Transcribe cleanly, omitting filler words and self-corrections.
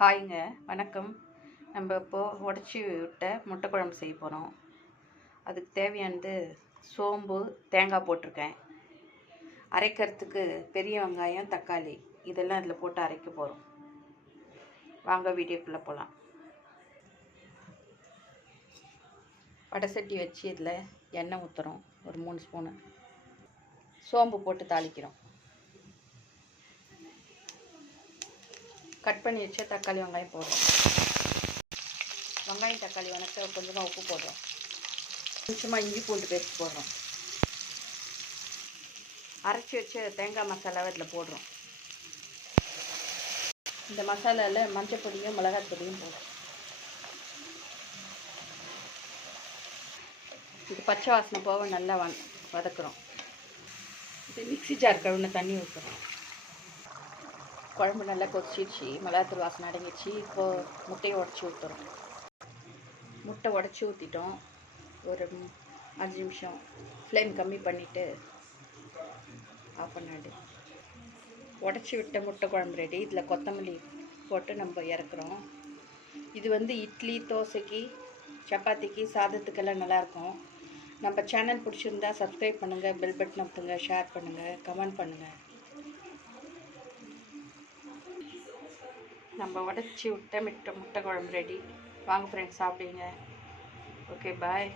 ஹாய்ங்க, வணக்கம். நம்ம இப்போது உடச்சி விட்ட முட்டை குழம்பு செய்ய போகிறோம். அதுக்கு தேவையானது சோம்பு, தேங்காய் போட்டிருக்கேன். அரைக்கிறதுக்கு பெரிய வெங்காயம், தக்காளி இதெல்லாம் இதில் போட்டு அரைக்க போகிறோம். வாங்க வீடியோக்குள்ளே போகலாம். வடை சட்டி வச்சு இதில் எண்ணெய் ஊற்றுறோம். ஒரு 3 ஸ்பூனு சோம்பு போட்டு தாளிக்கிறோம். கட் பண்ணி வச்ச தக்காளி வெங்காயம் போடுறோம். வெங்காயம் தக்காளி வணக்க கொஞ்சமாக உப்பு போடுறோம். கொஞ்சமாக இஞ்சி பூண்டு பேஸ்ட் போடுறோம். அரைச்சி வச்ச தேங்காய் மசாலாவை இதில் போடுறோம். இந்த மசாலாவில் மஞ்சள் பொடியும் மிளகாய் பொடியும் போடுறோம். இது பச்சை வாசனை போக நல்லா வதக்குறோம். இது மிக்ஸி ஜார் கழுவுன தண்ணி ஊற்றுறோம். குழம்பு நல்லா கொதிச்சிடுச்சு, மிளகாத்தூள் வாசனை அடங்கிடுச்சு. இப்போது முட்டையை உடச்சி ஊற்றுறோம். முட்டை உடச்சி ஊற்றிட்டோம். ஒரு 5 நிமிஷம் ஃப்ளேம் கம்மி பண்ணிவிட்டு ஆஃப் பண்ணாடு. உடச்சி விட்ட முட்டை குழம்பு ரெடி. இதில் கொத்தமல்லி போட்டு நம்ம இறக்குறோம். இது இட்லி, தோசைக்கு, சப்பாத்திக்கு, சாதத்துக்கெல்லாம் நல்லாயிருக்கும். நம்ம சேனல் பிடிச்சிருந்தா சப்ஸ்கிரைப் பண்ணுங்கள், பெல் பட்டன் அமுத்துங்க, ஷேர் பண்ணுங்கள், கமெண்ட் பண்ணுங்கள். நம்ம உடச்சி விட்ட முட்டை குழம்பு ரெடி. வாங்க ஃப்ரெண்ட்ஸ், சாப்பிடுங்க. ஓகே, பாய்.